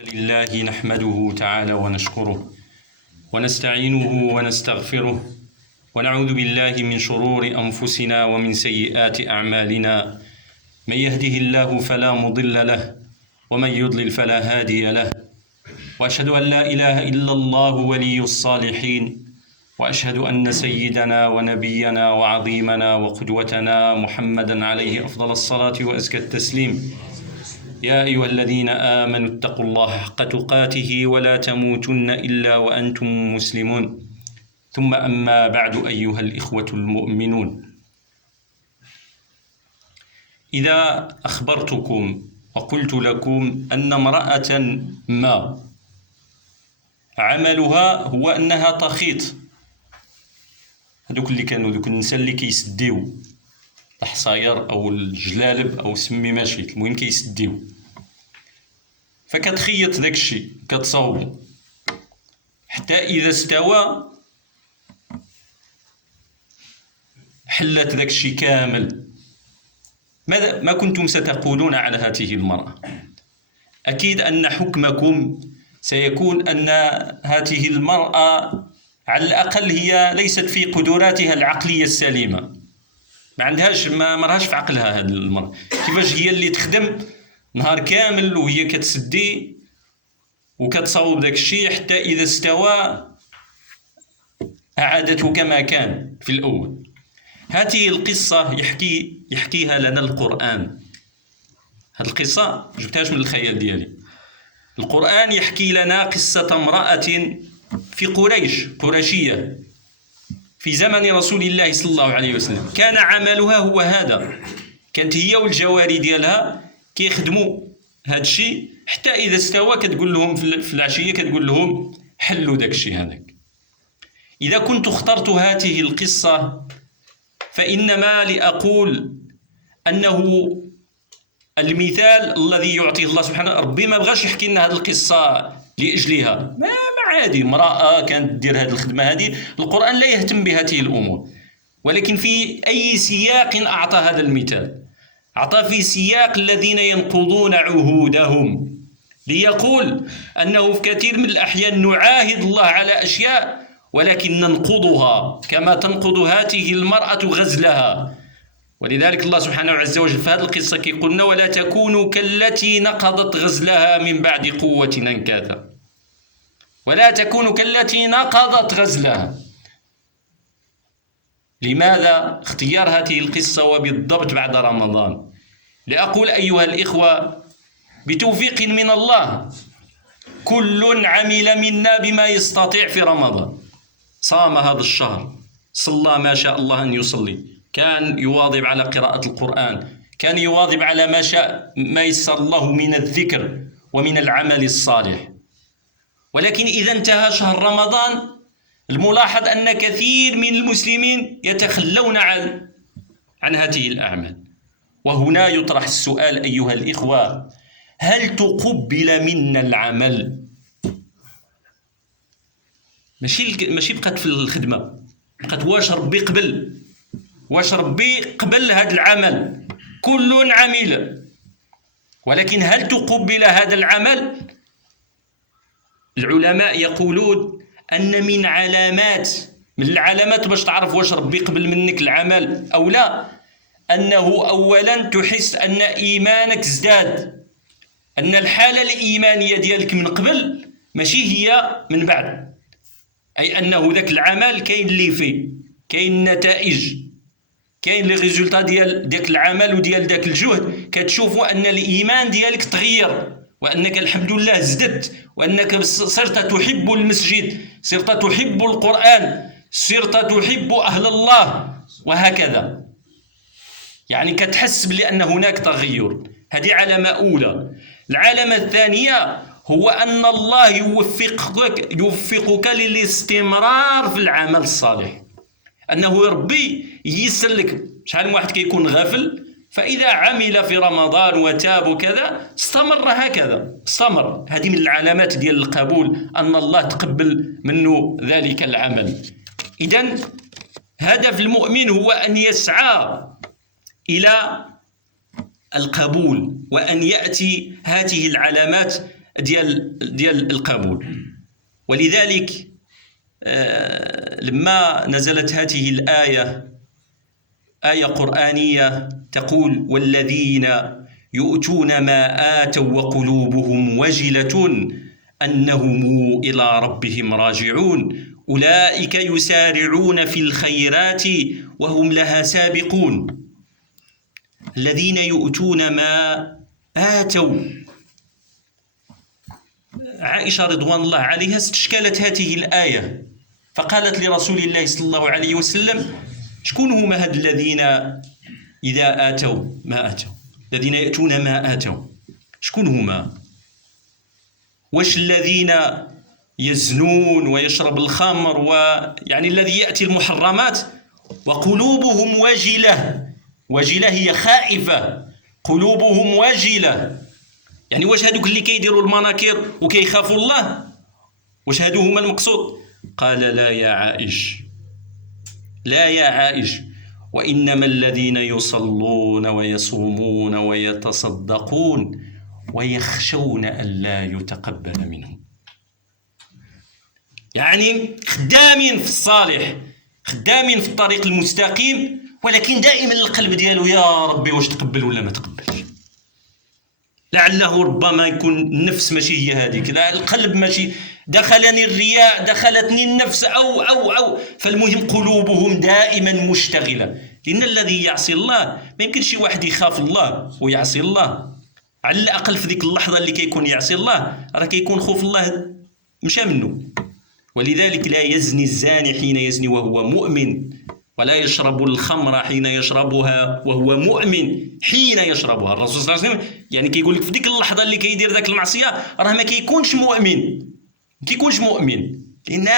لله نحمده تعالى ونشكره ونستعينه ونستغفره ونعوذ بالله من شرور أنفسنا ومن سيئات أعمالنا. من يهده الله فلا مضل له ومن يضلل فلا هادي له، وأشهد أن لا إله إلا الله ولي الصالحين، وأشهد أن سيدنا ونبينا وعظيمنا وقدوتنا محمدا عليه أفضل الصلاة وأزكى التسليم. يا أيها الذين آمنوا اتقوا الله حق تقاته ولا تموتن إلا وأنتم مسلمون. ثم أما بعد أيها الإخوة المؤمنون، إذا أخبرتكم وقلت لكم أن امرأة ما عملها هو أنها تخيط، هذوك اللي كانوا ذوك النساء اللي كيسديو الحصاير أو الجلالب أو سمي ماشي، المهم كيسديو، فكتخيط داك الشيء كتصاوبو حتى إذا استوى حلت داك الشيء كامل. ما كنتم ستقولون على هذه المرأة؟ أكيد أن حكمكم سيكون أن هذه المرأة على الأقل هي ليست في قدراتها العقلية السليمة، ما عندهاش ما راهاش في عقلها. هذه المرأة كيفاش هي اللي تخدم نهار كامل وهي كتسدي وكتصاوب داك الشيء حتى إذا استوى أعادته كما كان في الأول. هذه القصة يحكيها لنا القرآن. هذه القصة جبتهاش من الخيال ديالي. القرآن يحكي لنا قصة امرأة في قريشية في زمن رسول الله صلى الله عليه وسلم. كان عملها هو هذا، كانت هي والجواري ديالها كيخدموا هذا الشيء حتى إذا استوى كتقول لهم في العشية، كتقول لهم حلوا داك الشيء هذاك. إذا كنت اخترت هذه القصة فإنما لأقول أنه المثال الذي يعطيه الله سبحانه، ربي ما بغاش يحكي لنا هذه القصة لأجلها، ما عادي امرأة كانت دير هذه الخدمة هذه، القرآن لا يهتم بهذه الأمور. ولكن في أي سياق أعطى هذا المثال؟ أعطى في سياق الذين ينقضون عهودهم، ليقول أنه في كثير من الأحيان نعاهد الله على أشياء ولكن ننقضها كما تنقض هذه المرأة غزلها. ولذلك الله سبحانه عز وجل في هذه القصة كيقولنا: ولا تكونوا كالتي نقضت غزلها من بعد قوة أنكاثا. ولا تكونوا كالتي نقضت غزلها. لماذا اختيار هذه القصة وبالضبط بعد رمضان؟ لأقول أيها الإخوة بتوفيق من الله كل عمل منا بما يستطيع في رمضان. صام هذا الشهر، صلى ما شاء الله أن يصلي، كان يواظب على قراءة القرآن، كان يواظب على ما شاء ما يسر الله من الذكر ومن العمل الصالح. ولكن إذا انتهى شهر رمضان الملاحظ أن كثير من المسلمين يتخلون عن هذه الأعمال. وهنا يطرح السؤال أيها الإخوة: هل تقبل منا العمل؟ ماشي بقات في الخدمة، بقات واش ربي قبل هذا العمل؟ كل عمل، ولكن هل تقبل هذا العمل؟ العلماء يقولون أن من العلامات باش تعرف واش ربي قبل منك العمل أو لا، أنه أولا تحس أن إيمانك ازداد، أن الحالة الإيمانية ديالك من قبل ماشي هي من بعد، أي أنه ذاك العمل كاين اللي فيه، كاين نتائج، كاين لي ريزولطا ديال داك العمل وديال داك الجهد، كتشوفوا أن الإيمان ديالك تغير، وأنك الحمد لله زدت، وأنك صرت تحب المسجد، صرت تحب القرآن، صرت تحب أهل الله، وهكذا. يعني كتحس بأن هناك تغير. هذه علامة أولى. العلامة الثانية هو أن الله يوفقك للاستمرار في العمل الصالح، أنه ربي ييسر لك. شحال من واحد كيكون غافل، فإذا عمل في رمضان وتاب وكذا استمر هكذا، استمر. هذه من العلامات ديال القبول، أن الله تقبل منه ذلك العمل. إذن هدف المؤمن هو أن يسعى إلى القبول، وأن يأتي هذه العلامات ديال القبول. ولذلك لما نزلت هذه الآية، آية قرآنية تقول: والذين يؤتون ما آتوا وقلوبهم وجلة أنهم إلى ربهم راجعون أولئك يسارعون في الخيرات وهم لها سابقون. الذين يؤتون ما آتوا. عائشة رضوان الله عليها استشكلت هذه الآية فقالت لرسول الله صلى الله عليه وسلم: شكون هما هاد الذين إذا آتوا ما آتوا، الذين يأتون ما آتوا، شكون هما؟ واش الذين يزنون ويشرب الخمر ويعني الذي يأتي المحرمات وقلوبهم وجلة؟ وجلة هي خائفة، قلوبهم وجلة، يعني واش هادوك اللي كيديروا المناكير وكيخافوا الله، واش هادو هما المقصود؟ قال: لا يا عائش، لا يا عائش، وإنما الذين يصلون ويصومون ويتصدقون ويخشون ألا يتقبل منهم. يعني خدامين في الصالح، خدامين في الطريق المستقيم، ولكن دائما القلب ديالو: يا ربي واش تقبل ولا ما تقبلش. لعله ربما يكون النفس ماشي هي هذيك، القلب ماشي، دخلني الرياء، دخلتني النفس أو فالمهم قلوبهم دائما مشتغلة. لأن الذي يعصي الله ما يمكنش شي واحد يخاف الله ويعصي الله. على الأقل في ذيك اللحظة اللي كيكون يعصي الله راه كيكون خوف الله مشى منه. ولذلك لا يزني الزاني حين يزني وهو مؤمن، ولا يشرب الخمر حين يشربها وهو مؤمن. حين يشربها الرسول صلى الله عليه وسلم يعني كيقول لك في ديك اللحظة اللي كيدير ذاك المعصية راه ما كيكونش مؤمن، ما كيكونش مؤمن، لأن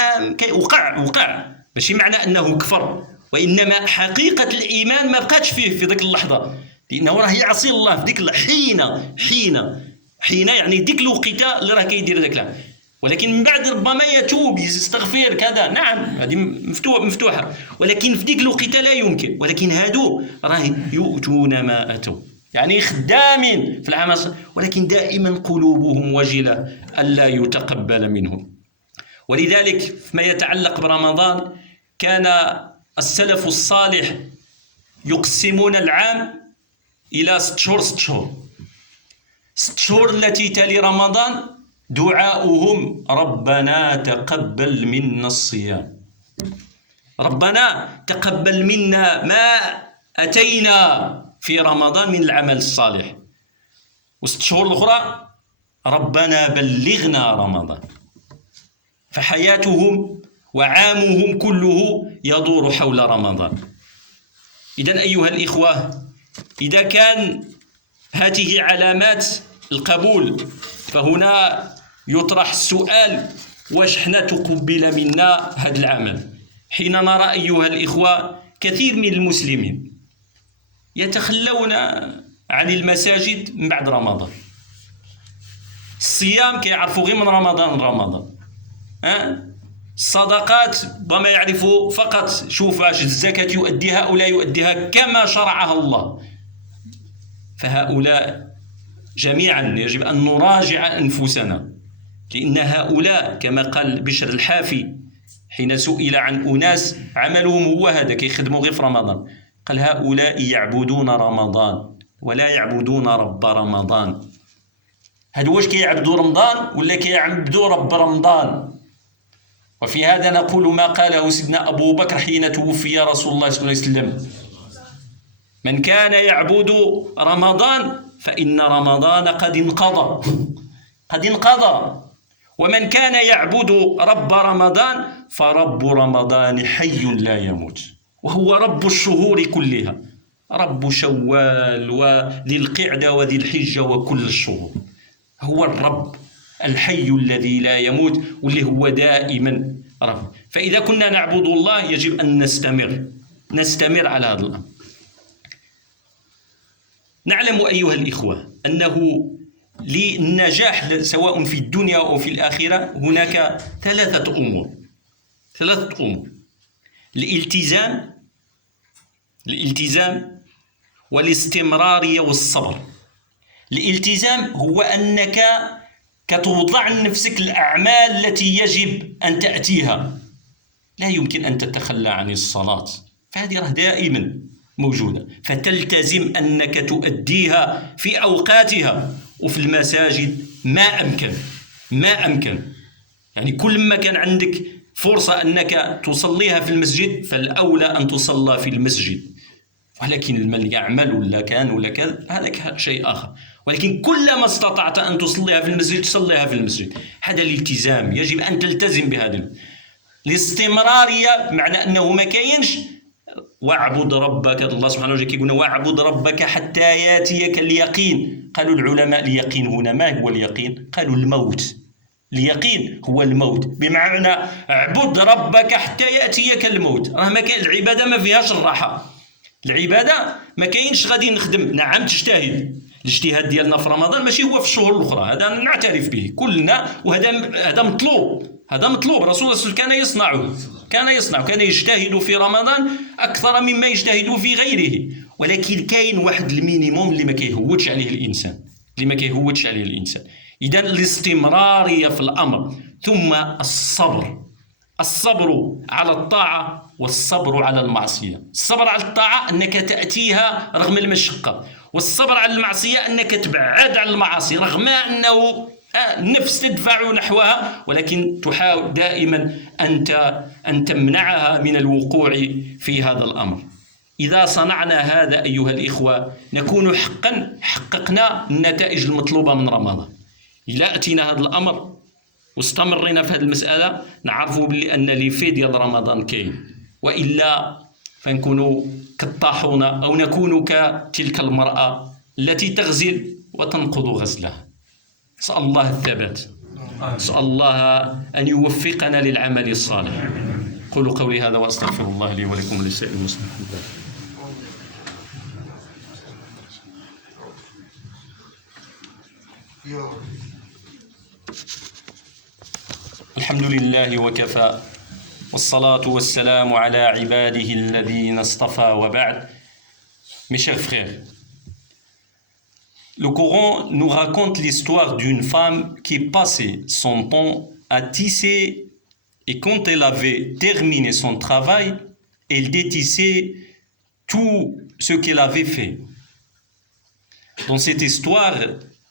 وقع ماشي معنى أنه كفر، وإنما حقيقة الإيمان ما بقاتش فيه في ذاك اللحظة، لأنه راه يعصي الله في ديك حين يعني ديك الوقيته اللي راه كيدير ذاك العمل. ولكن من بعد ربما يتوب يستغفر كذا، نعم هذه مفتوحة، ولكن في ديك الوقيته لا يمكن. ولكن هادو راه يؤتون ما أتوا، يعني خدامين في العمل، ولكن دائما قلوبهم وجلة ألا يتقبل منهم. ولذلك فيما يتعلق برمضان كان السلف الصالح يقسمون العام إلى 6 شهور. 6 شهور التي تلي رمضان دعاؤهم: ربنا تقبل منا الصيام، ربنا تقبل منا ما أتينا في رمضان من العمل الصالح. و6 شهور الأخرى: ربنا بلغنا رمضان. فحياتهم وعامهم كله يدور حول رمضان. إذن أيها الإخوة، إذا كان هذه علامات القبول، فهنا يطرح السؤال: واش حنا تقبل منا هذا العمل؟ حين نرى أيها الإخوة كثير من المسلمين يتخلون عن المساجد من بعد رمضان. الصيام كيعرفوا غير من رمضان. الصدقات وما يعرفوا فقط شوف واش الزكاة يؤديها أو لا يؤديها كما شرعها الله. فهؤلاء جميعا يجب أن نراجع أنفسنا، لأن هؤلاء كما قال بشر الحافي حين سئل عن أناس عملهم هو هذا كيخدموا غير في رمضان، قال: هؤلاء يعبدون رمضان ولا يعبدون رب رمضان. هادو واش كيعبدوا رمضان ولا كيعبدوا رب رمضان؟ وفي هذا نقول ما قاله سيدنا أبو بكر حين توفي رسول الله صلى الله عليه وسلم: من كان يعبد رمضان فإن رمضان قد انقضى، ومن كان يعبد رب رمضان فرب رمضان حي لا يموت، وهو رب الشهور كلها، رب شوال وذي القعدة وذي الحجة وكل الشهور، هو الرب الحي الذي لا يموت واللي هو دائما رب. فإذا كنا نعبد الله يجب أن نستمر على هذا الأمر. نعلم أيها الإخوة أنه للنجاح سواء في الدنيا أو في الآخرة هناك 3 أمور: الالتزام والاستمرارية والصبر. الالتزام هو أنك كتوضع لنفسك الأعمال التي يجب أن تأتيها، لا يمكن أن تتخلى عن الصلاة، فهذه راه دائما موجودة، فتلتزم أنك تؤديها في أوقاتها وفي المساجد ما أمكن. يعني كل ما كان عندك فرصة أنك تصليها في المسجد فالأولى أن تصلى في المسجد، ولكن من يعمل ولا كذا هذا شيء آخر، ولكن كلما استطعت أن تصليها في المسجد تصليها في المسجد. هذا الالتزام، يجب أن تلتزم بهذا. الاستمرارية معنى أنه ما كاينش واعبد ربك، الله سبحانه وتعالى كيقولنا واعبد ربك حتى ياتيك اليقين. قالوا العلماء اليقين هنا ما هو اليقين؟ قالوا الموت. اليقين هو الموت، بمعنى اعبد ربك حتى ياتيك الموت. راه ما كاين العباده ما فيهاش الراحه، العباده ما كاينش غادي نخدم. نعم تجتهد، الاجتهاد ديالنا في رمضان ماشي هو في الشهور الاخرى، هذا نعترف به كلنا، وهذا مطلوب، هذا مطلوب. رسول الله صلى الله عليه وسلم كان يجتهد في رمضان أكثر مما يجتهد في غيره، ولكن كاين واحد المينيموم اللي ما كيهودش عليه الإنسان. إذن الاستمرارية في الأمر، ثم الصبر على الطاعة والصبر على المعصية. الصبر على الطاعة أنك تأتيها رغم المشقة، والصبر على المعصية أنك تبعد عن المعاصي رغم أنه النفس تدفع نحوها، ولكن تحاول دائما أن تمنعها من الوقوع في هذا الأمر. إذا صنعنا هذا أيها الإخوة نكون حققنا النتائج المطلوبة من رمضان. إذا أتينا هذا الأمر واستمرنا في هذه المسألة نعرفوا بلي أن ليفي ديال رمضان كاين، وإلا فنكونوا كالطاحونة أو نكون كتلك المرأة التي تغزل وتنقض غزلها. نسأل الله الثبات، نسأل الله أن يوفقنا للعمل الصالح. قولوا قولي هذا وأستغفر الله لي ولكم ولسائر المسلمين. الحمد لله وكفى، والصلاة والسلام على عباده الذين اصطفى، وبعد. Mes chers frères, le Coran nous raconte l'histoire d'une femme qui passait son temps à tisser, et quand elle avait terminé son travail, elle détissait tout ce qu'elle avait fait. Dans cette histoire,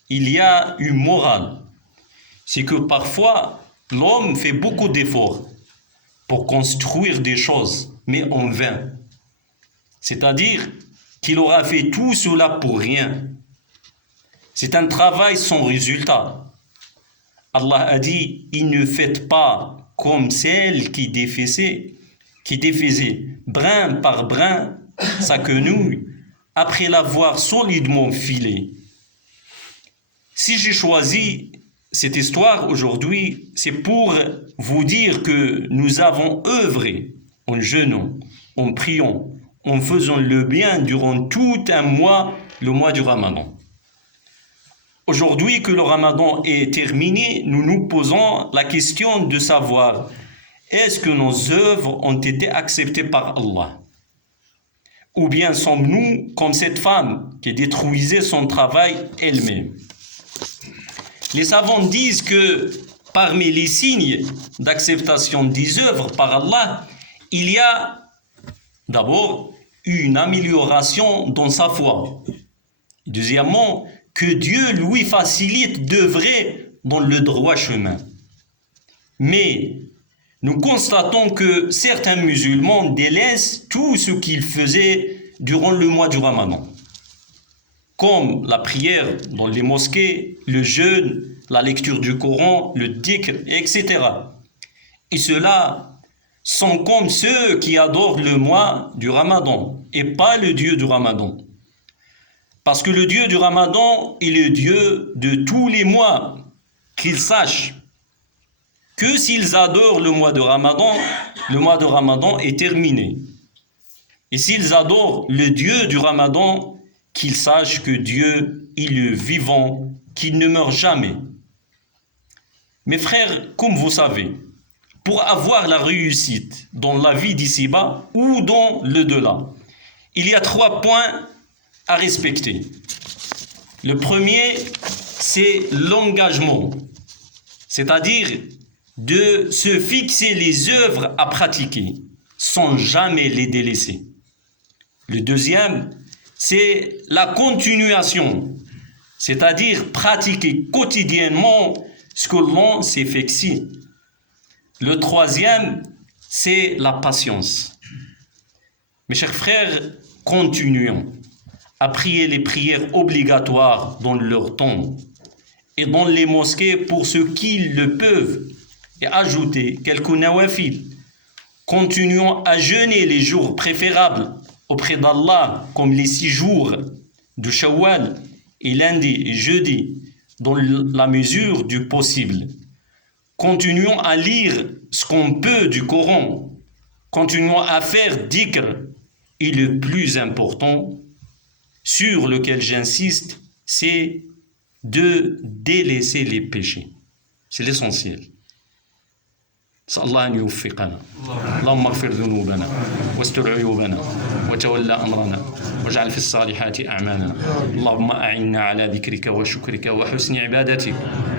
il y a une morale. C'est que parfois, l'homme fait beaucoup d'efforts pour construire des choses, mais en vain. C'est-à-dire qu'il aura fait tout cela pour rien. C'est un travail sans résultat. Allah a dit, « Ne faites pas comme celle qui défaisait brin par brin sa quenouille après l'avoir solidement filée. » Si j'ai choisi cette histoire aujourd'hui, c'est pour vous dire que nous avons œuvré en jeûnant, en priant, en faisant le bien durant tout un mois, le mois du Ramadan. Aujourd'hui que le Ramadan est terminé, nous nous posons la question de savoir est-ce que nos œuvres ont été acceptées par Allah? Ou bien sommes-nous comme cette femme qui détruisait son travail elle-même? Les savants disent que parmi les signes d'acceptation des œuvres par Allah, il y a d'abord une amélioration dans sa foi. Deuxièmement, que Dieu lui facilite d'œuvrer dans le droit chemin. Mais nous constatons que certains musulmans délaissent tout ce qu'ils faisaient durant le mois du Ramadan, comme la prière dans les mosquées, le jeûne, la lecture du Coran, le dhikr, etc. Et ceux-là sont comme ceux qui adorent le mois du Ramadan et pas le Dieu du Ramadan. Parce que le Dieu du Ramadan est le Dieu de tous les mois. Qu'ils sachent que s'ils adorent le mois de Ramadan est terminé. Et s'ils adorent le Dieu du Ramadan, qu'ils sachent que Dieu est le vivant, qu'il ne meurt jamais. Mes frères, comme vous savez, pour avoir la réussite dans la vie d'ici-bas ou dans le delà, il y a 3 points à respecter. Le premier, c'est l'engagement. c'est-à-dire de se fixer les œuvres à pratiquer sans jamais les délaisser. Le deuxième, c'est la continuation, c'est-à-dire pratiquer quotidiennement ce que l'on s'est fixé. Le troisième, c'est la patience. Mes chers frères, continuons à prier les prières obligatoires dans leur temps et dans les mosquées pour ceux qui le peuvent, et ajouter quelques nawafil. Continuons à jeûner les jours préférables auprès d'Allah, comme les 6 jours de Shawwal et lundi et jeudi, dans la mesure du possible. Continuons à lire ce qu'on peut du Coran. Continuons à faire dhikr. Et le plus important, sur lequel j'insiste, c'est de délaisser les péchés. C'est l'essentiel. نسأل الله أن يوفقنا. اللهم اغفر ذنوبنا واستر عيوبنا وتولى أمرنا واجعل في الصالحات أعمالنا. اللهم أعنا على ذكرك وشكرك وحسن عبادتك.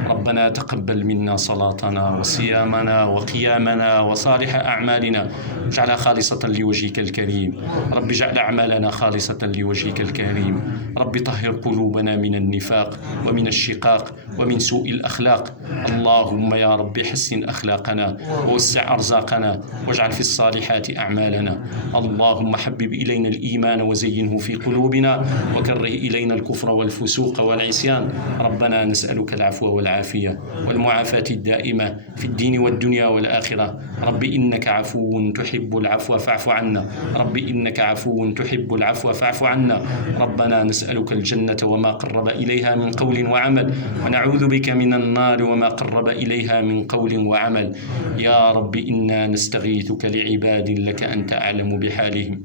ربنا تقبل منا صلاتنا وصيامنا وقيامنا وصالح أعمالنا واجعلها خالصة لوجهك الكريم. رب اجعل أعمالنا خالصة لوجهك الكريم. رب طهر قلوبنا من النفاق ومن الشقاق ومن سوء الأخلاق. اللهم يا رب حسن أخلاقنا ووسع أرزاقنا واجعل في الصالحات أعمالنا. اللهم حبب إلينا الإيمان وزينه في قلوبنا وكره إلينا الكفر والفسوق والعصيان. ربنا نسألك العفو والعافية والمعافاة الدائمة في الدين والدنيا والآخرة. رب إنك عفو تحب العفو فاعف عنا. رب إنك عفو تحب العفو فاعف عنا. ربنا نسألك الجنة وما قرب إليها من قول وعمل ونعوذ بك من النار وما قرب إليها من قول وعمل. يا رب إنا نستغيثك لعباد لك أنت أعلم بحالهم.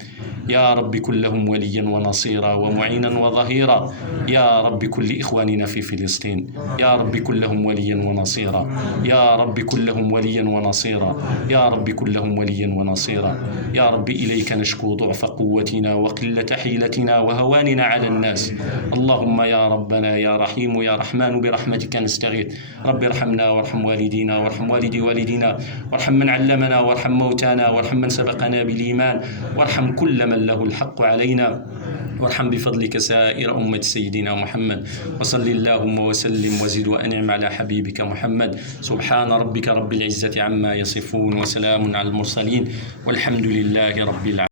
يا رب كن لهم وليا ونصيرا ومعينا وظهيرا. يا رب كن لإخواننا في فلسطين. يا رب كن لهم وليا ونصيرا. يا رب كن لهم وليا ونصيرا. يا رب كن لهم وليا ونصيرا. يا رب إليك نشكو ضعف قوتنا وقلة حيلتنا وهواننا على الناس. اللهم يا ربنا يا رحيم يا رحمن برحمتك نستغيث. رب ارحمنا وارحم والدينا وارحم والدي والدينا وارحم من علمنا وارحم موتانا وارحم من سبقنا بالإيمان وارحم كل من له الحق علينا. وارحم بفضلك سائر أمة سيدنا محمد. وصل اللهم وسلم وزد وأنعم على حبيبك محمد. سبحان ربك رب العزة عما يصفون وسلام على المرسلين والحمد لله رب العالمين.